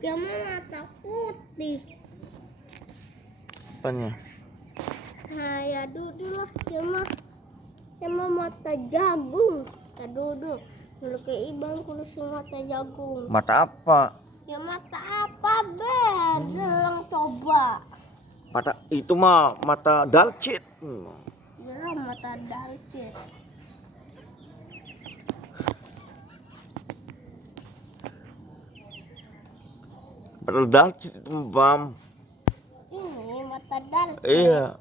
Dia mah mata putih. Apanya? Nah ya duduk lah. Dia mah mata jagung. Ya duduk. Dulu ke ibang kulus mata jagung. Mata apa? Ya mata apa ber? Jelang coba. Mata itu mah mata dalcit. Jelang mata dalcet. Mata dalcit itu Bam. Ini mata dalcet. Iya.